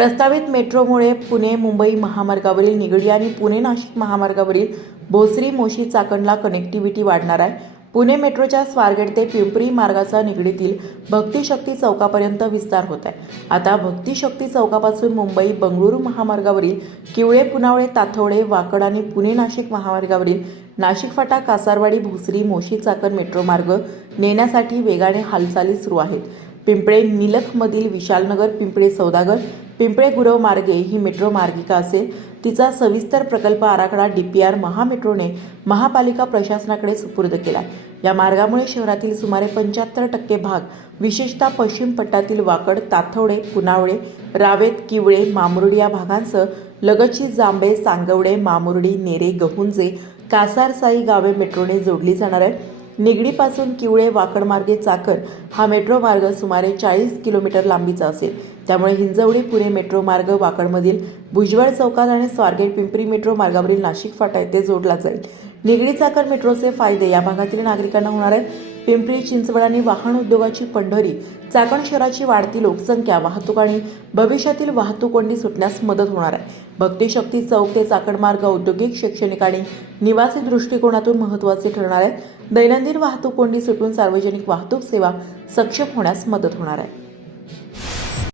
प्रस्तावित मेट्रोमुळे पुणे मुंबई महामार्गावरील निगडी आणि पुणे नाशिक महामार्गावरील भोसरी मोशी चाकणला कनेक्टिव्हिटी वाढणार आहे। पुणे मेट्रोच्या स्वारगेट ते पिंपरी मार्गाचा निगडीतील भक्तिशक्ती चौकापर्यंत विस्तार होत आहे। आता भक्तिशक्ती चौकापासून मुंबई बंगळुरू महामार्गावरील किवळे पुनावळे ताथवडे वाकड आणि पुणे नाशिक महामार्गावरील नाशिक फाटा कासारवाडी भोसरी मोशी चाकण मेट्रो मार्ग नेण्यासाठी वेगाने हालचाली सुरू आहेत। पिंपळे निलखमधील विशालनगर पिंपळे सौदागर पिंपळे गुरव मार्गे ही मेट्रो मार्गिका असेल। तिचा सविस्तर प्रकल्प आराखडा डीपीआर महामेट्रोने महापालिका प्रशासनाकडे सुपूर्द केला। या मार्गामुळे शहरातील सुमारे 75% भाग विशेषतः पश्चिम पट्ट्यातील वाकड ताथवडे पुनावळे रावेत किवळे मामुर्डी या भागांसह लगतची जांभे सांगवडे मामुर्डी नेरे गहुंजे कासारसाई गावे मेट्रोने जोडली जाणार आहे। निगडीपासून किवळे वाकड मार्गे चाकण हा मेट्रो मार्ग सुमारे 40 किलोमीटर लांबीचा असेल। त्यामुळे हिंजवडी पुणे मेट्रो मार्ग वाकडमधील भुजबळ चौकात आणि स्वारगेट पिंपरी मेट्रो मार्गावरील नाशिक फाटा येथे जोडला जाईल। निगडी चाकण मेट्रोचे फायदे या भागातील नागरिकांना होणार आहेत। पिंपरी चिंचवड आणि वाहन उद्योगाची पंढरी चाकण शहराची वाढती लोकसंख्या वाहतूक आणि भविष्यातील वाहतूक कोंडी सुटण्यास मदत होणार आहे। भक्तिशक्ती चौक ते चाकण मार्ग औद्योगिक शैक्षणिक आणि निवासी दृष्टिकोनातून महत्त्वाचे ठरणार आहे। दैनंदिन वाहतूक कोंडी सुटून सार्वजनिक वाहतूक सेवा सक्षम होण्यास मदत होणार आहे।